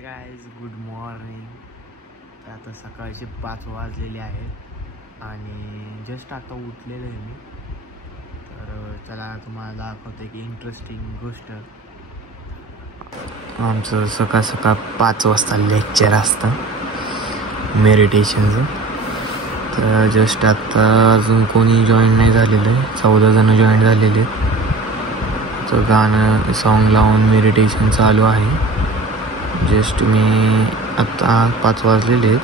हे guys good morning. आता सकाळचे 5 वाजलेले आहेत आणि जस्ट आता उठलेलं आहे मी. तर चला तुम्हाला दाखवतो की इंटरेस्टिंग गोष्ट. आमचं सकाळ सकाळ 5 वाजता लेक्चर असतं मेडिटेशनचं. तर जस्ट आता अजून कोणी जॉईन नाही झालेलं आहे. 14 जण जॉईन झालेले आहेत. तर गाणं सॉन्ग लावून मेडिटेशन चालू आहे. जस्ट मी आत्ता 5 वाजलेले आहेत.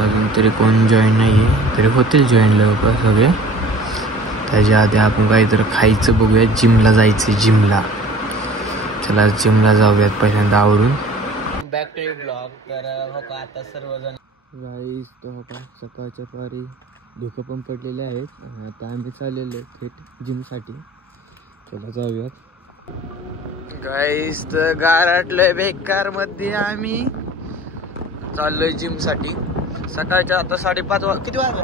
अजून तरी कोण जॉईन नाही आहे. तरी होतील जॉईन लवकर सगळे. त्याच्या आधी आपण काहीतरी खायचं बघूया. जिमला जायचं जिमला. चला जिमला जाऊयात पहिल्यांदा आवरून. Back to blog. तर हो का आता सर्वजण गाईस तर हो का सकाळच्या पारी धुकं पण पडलेले आहेत. आता आम्ही चाललेलो थेट जिमसाठी. चला जाऊयात. गाईस तर गारटलोय बेकार मध्ये आम्ही चाललोय जिम साठी. सकाळच्या आता 5:30 किती वाजले?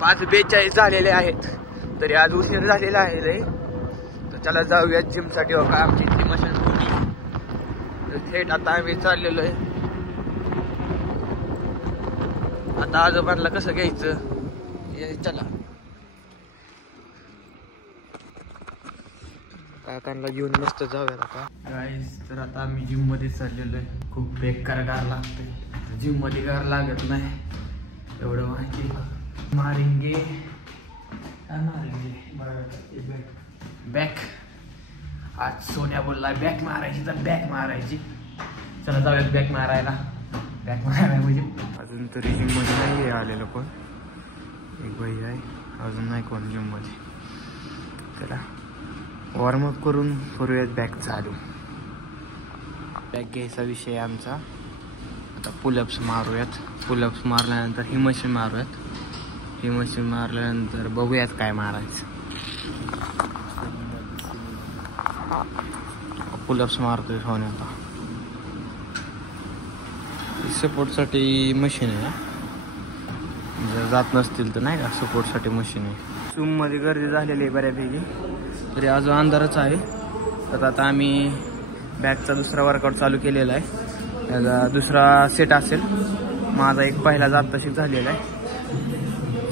5:42 झालेले आहेत. तरी आज उशीर झालेला आहे रे. तर चला जाऊया जिम साठी. हो का आमची इथली मशीन होती. थेट आता आम्ही चाललेलो आहे. आता आजोबांना कसं घ्यायचं चला. काकांना घेऊन मस्त जाऊयात आता. गाईस तर आता आम्ही जिम मध्ये चाललेलो आहे. खूप बेकार गार लागतोय. जिम मध्ये गार लागत नाही एवढं माहिती. मारेंगे बॅक. आज सोन्या बोलला बॅक मारायची तर बॅक मारायची. चला जाऊयात बॅक मारायला. बॅक मारायला म्हणजे अजून तरी जिम मध्ये नाही आलेलं कोण. एक भाई आहे अजून नाही कोण जिम मध्ये. चला वॉर्मअप करून करूयात बॅक चालू. बॅक घ्यायचा विषय आमचा. आता पुलअप्स मारूयात. पुलअप्स मारल्यानंतर ही मशीन मारूयात. ही मशीन मारल्यानंतर बघूयात काय मारायचं. पुलअप्स मारतोय होण्याचा. सपोर्टसाठी मशीन आहे. जर जात नसतील तर नाही का सपोर्टसाठी मशीन आहे. जिममध्ये गर्दी झालेली आहे बऱ्यापैकी. तरी अजून अंधारच आहे. तर आता आम्ही बॅकचा दुसरा वर्कआउट चालू केलेला आहे. त्याचा दुसरा सेट असेल. माझा एक पहिला जात तशी झालेला आहे.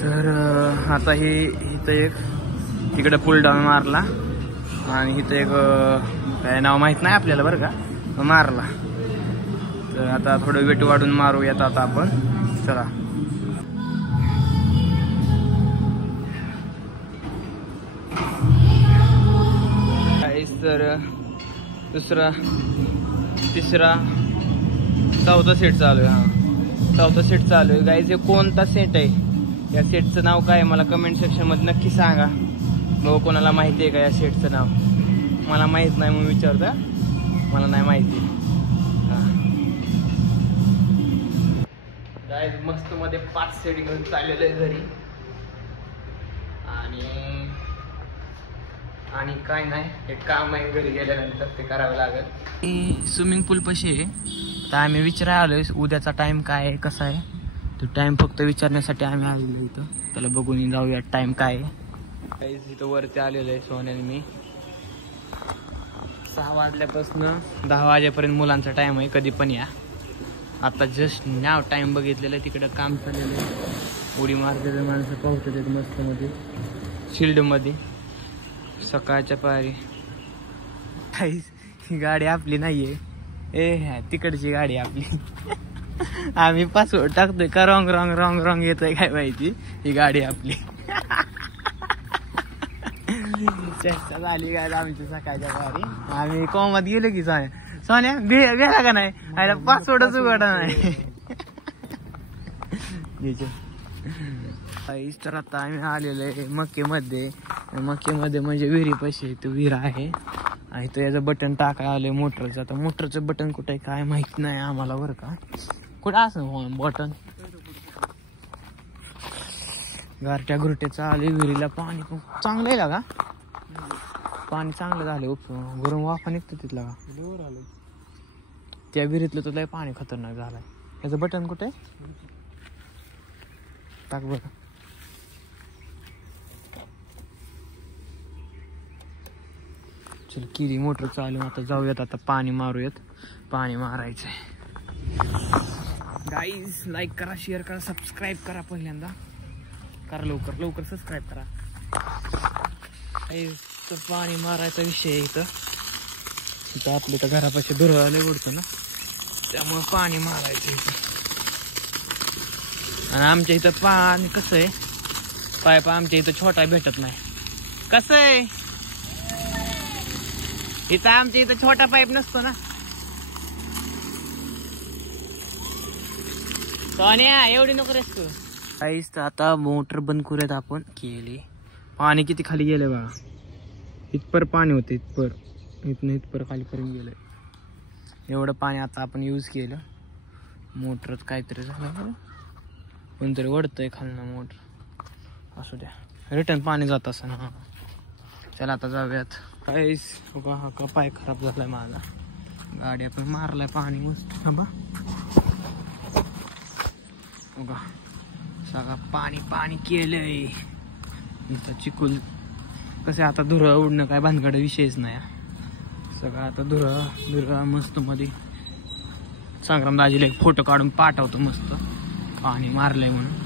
तर आता हे इथं एक तिकडं पुल डाऊन मारला आणि इथं एक काय नाव माहीत नाही आपल्याला बरं का मारला. तर आता थोडं वेट वाढून मारूयात आता आपण. चला तर दुसरा तिसरा चौथा सेट चालू आहे. हां चौथा सेट चालू आहे. गाईज हे कोणता सेट आहे? या सेटचं नाव काय मला कमेंट सेक्शन मध्ये नक्की सांगा. बघू कोणाला माहिती आहे का या सेटचं नाव. मला माहित नाही म्हणून विचारता. मला नाही माहिती. हां गाईज मस्त मध्ये 5 सेट घेऊन चाललेलं आहे घरी. आणि काय नाही एक काम आहे घरी गेल्यानंतर ते करावं लागेल. स्विमिंग पूल पशी आहे. तर आम्ही विचारायला आलोय उद्याचा टाइम काय आहे कसा आहे. तो टाइम फक्त विचारण्यासाठी आम्ही आलेलो इथं. त्याला बघून जाऊया टाइम काय आहे. इथं वरती आलेलो आहे सोन्याने मी. 6 वाजल्यापासून 10 वाजेपर्यंत मुलांचा टाइम आहे. कधी पण या. आता जस्ट नाव टाइम बघितलेलं आहे. तिकडं काम चाललेलं आहे. उडी मारलेलं माणसं पाहतात मस्त मध्ये शिल्ड मध्ये सकाळच्या पारी. ही गाडी आपली नाहीये. ह्या तिकडची गाडी आपली. आम्ही पासवर्ड टाकतोय का रॉंग रॉंग रॉंग रॉंग येतोय काय माहिती. ही गाडी आपली. चर्चा झाली काय आमची सकाळच्या पारी. आम्ही कोमात गेलो की सोन्या गेला का नाही. पासवर्डच उघडा नाही. तर आता आम्ही आलेलो आहे मक्केमध्ये. मक्केमध्ये म्हणजे विहिरीपाशी तो विहीर आहे. आणि तो याचं बटन टाकाय आलंय मोटरचं. आता मोटरचं बटन कुठं आहे काय माहित नाही आम्हाला बरं का. कुठं असं बटन. गारट्या घुरट्याचं आले विहिरीला. पाणी पण चांगलं आहे का. पाणी चांगलं झालं उपसून. गरम वाफा निघतो तिथला का. त्या विहिरीतलं तर लय पाणी खतरनाक झालंय. याचं बटन कुठे टाक बरं. चल केली मोटर चालू. आता जाऊयात, आता पाणी मारूयात. पाणी मारायचंय. गाईज लाईक करा, शेअर करा, सबस्क्राईब करा. पहिल्यांदा करा, लवकर लवकर सबस्क्राईब करा. तर पाणी मारायचा विषय आहे इथं आपल्या तर घरापाशी धुरळाले उडतो ना, त्यामुळे पाणी मारायचं इथं. आणि आमच्या इथं पाणी कसं आहे, पाईप आमच्या इथं छोटा भेटत नाही. कसं आहे इथं, आमच्या इथं छोटा पाईप नसतो ना. सोन्या एवढी नको रेस तू. काहीच तर आता मोटर बंद करूयात आपण. केली. पाणी किती खाली गेलं बघा, इथपर पाणी होतं, इथनं इथपर खालीपर्यंत गेलं. एवढं पाणी आता आपण यूज केलं. मोटरच काहीतरी झालं, कोणतरी ओढतंय खालनं मोटर. असू द्या, रिटर्न पाणी जात असं ना. चला आता जाऊयात. काहीच हा का पाय खराब झालाय माझा. गाडी आपण मारलाय पाणी मस्त बा. बघा सगळं पाणी पाणी केलंय इथं. चिखल कसे आता धुरळा उडणं काय भानगड विषयच नाही. सगळं आता धुरळा मस्त मध्ये. संग्राम दाजीला एक फोटो काढून पाठवतो मस्त पाणी मारलंय म्हणून.